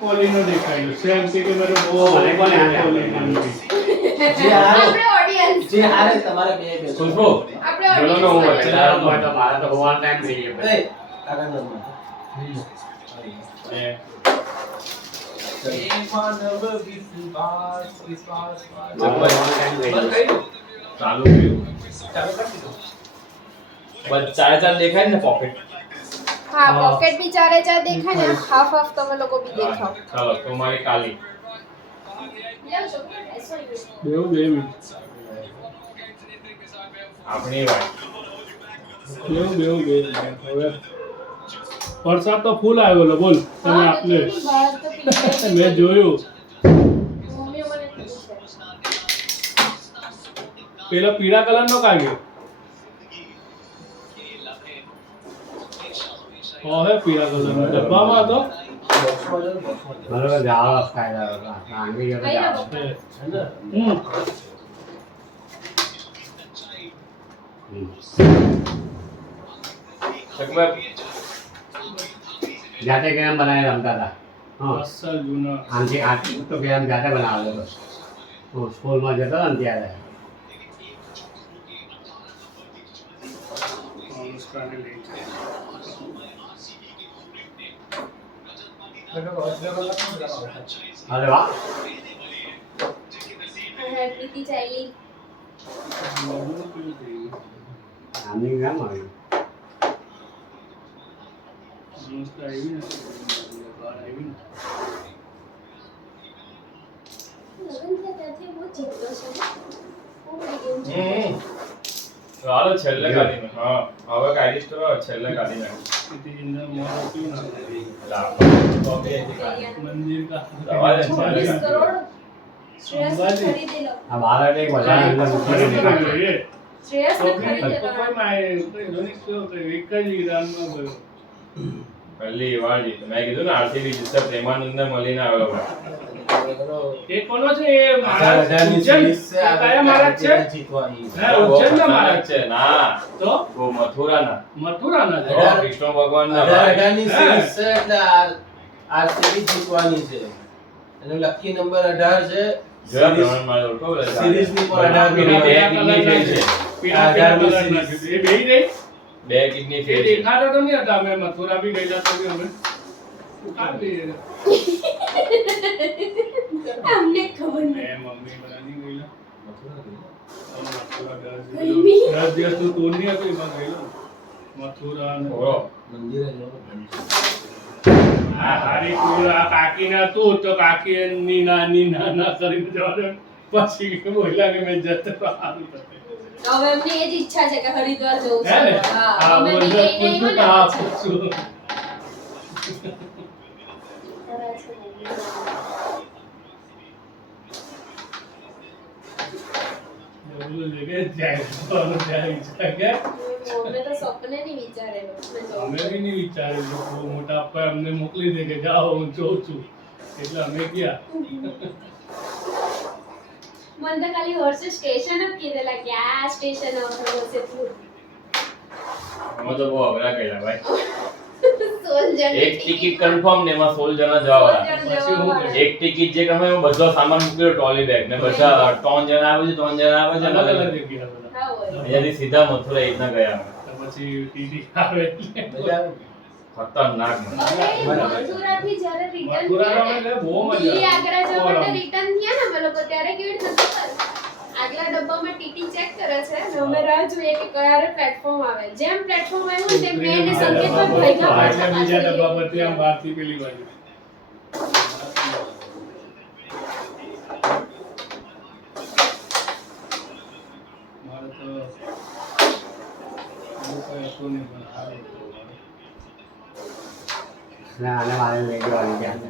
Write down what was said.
કોલીનો દેખાયો સેમ કે મેરો વો મને કોને આલે જે હારે આપણે ઓડિયન્સ જે હારે તમારે બે બે ખુશબુ આપણે બોલો નો audience હોય તારા હોય તો મારા તો હોવાનો ટાઈમ થઈ ગયો એ આગળ નંબર ચાલુ કર્યું ચારે ચાર દેખાય ને પોકેટ હા પોકેટ બી ચારે ચાર દેખાય ને હાફ હાફ તમે લોકો બી દેખાવ ચાલો તમારી કાલી જાવ છો બેવ બે મિનિટ આપણી વાત બેવ બે હવે વરસાદ તો ફૂલ આવેલો બોલ તમે આપને મેં જોયું મમ્મી મને કીધું છે પેલો પીળા કલરનો કાગ્યો હવે પીળા કલરનો ડબ્બામાં હતો બરોબર જાવ ફાયદા આંગળી ગયો કઈ જાવ શકમત જાતે ગેમ બનાવી રમતા હતા હા અસલ જૂના આંટી આંટી તો ગેમ જાતે બનાવેલો હતો સ્કૂલમાં જતો ને ત્યારે અનુષ્કાને લઈ અરે વાહ અને પ્રીતિ ચાઈલી આની કેમ આવ્યું અનુષ્કા આવી ને બહાર આવી ને લગન થયા ત્યાંથી બહુ જીતતો છે બહુ બધી ગેમ છે હાલો છેલ્લે કાઢી નાખ હા હવે કાઢીશ તો છેલ્લે કાઢી નાખ ઇન્દ્ર મોર ક્यों ना લા કોપી હતી કાઢી मंदिर का दवा दे, 20 करोड़ श्रेयस ने खरीदेलो આ બાળક એક વધારે અંદર મૂકીને નીકળ્યો. ये શ્રેયસ ને तो ખરીદેલો कोई माय धोनी क्यों एक જ ઈરાન માં ગયો પહેલી વાર જીત મેં કીધું ને આરસીબી જીતશે પ્રેમાનંદને મળીને આવ્યો એ કોનો છે એ મારા અઢારની ઉજ્જૈન series છે, આ કયા મારા છે જીતવાની છે. હે ઉજ્જૈન ના મારા છે ના તો વો મથુરાના મથુરા ના છે અઢાર. કૃષ્ણ ભગવાનના અઢાર ભાઈ. અઢારની series છે એટલે આ series જીતવાની છે એનો લકી નંબર 18 છે. જરા Series- પ્રમાણમાં ઓળખો બોલે series ની પર 18 પેલી બે પીળા કિડની ફેલ છે પીળા અઢારની કલર ના series. છે એ બેહી રહી બે કિડની એ ફેલ છે દેખાતા તો નહીં હતા અમે મથુરા બી ગયેલા તો બી અમે ઉતારી દઈએ અમને ખબર નહીં મેં મમ્મી બધા નહીં ગયેલા મથુરા ગરમી. 10 દિવસ તું ટૂર નહીં હતો એમાં ગયેલો મથુરા ને ઓળો મંદિરે જવાનું. આ હારી ટૂર આ કાકી ના તું તો કાકી ની ના કરીને જવાનું પછી કે બોલ્યા કે મેં જતો સારું થશે હવે અમને એ જ ઈચ્છા છે કે હરિદ્વાર જવું હે ને છે હા આ અમે બી બોલ ગઈ નહીં હા ને પૂછું બોલું છે કે જાય તો જાય ઈચ્છા કે અમે તો સપને નહીં વિચારેલું અમે જવું. અમે બી નહીં વિચારેલું બહુ મોટા પપ્પા અમને મોકલી દે કે જાઓ હું જોઉં છું એટલે અમે ગયા મને તો ખાલી વર્ષે સ્ટેશન જ કીધેલા કે આ સ્ટેશન આવશે પૂર અમે તો બહુ અઘરા કર્યા ભાઈ 16 જણ એક ટિકિટ કન્ફર્મ ને એમાં 16 જણા જવાના પછી હું એક ટિકિટ જે ગમે એમાં બધો સામાન મૂકેલો ટ્રોલી બેગ ને બધા 3 જણા આવે છે 3 જણા આવે છે અલગ અલગ અને જગ્યા બધા હા હોય અહીંયાથી સીધા મથુરા રીતના ગયા અમે. તો પછી ટીટી આવે એટલે મજા આવે? ખતરનાક મને. અમે મથુરાથી જ્યારે રિટર્ન મથુરાનો અમે બહુ મજા દિલ્હી આવી. આગ્રા જવા માટે રિટર્ન થયા ને અમે લોકો ત્યારે કેવી રીતે ખબર આગલા ડબ્બામાં ટીટી ચેક કરે છે અને અમે રાહ જોઈએ કે કયારે પ્લેટફોર્મ આવે જેમ પ્લેટફોર્મ આવ્યું તેમ મેં એને સંકેતમાં ભેગા એટલે બીજા ડબ્બા પરથી આમ બહારથી પેલી બાજુ મારે તો એવું કઈ હતું નહીં પણ સારું હતું. ના આને મારે લઈ જવાની ત્યાં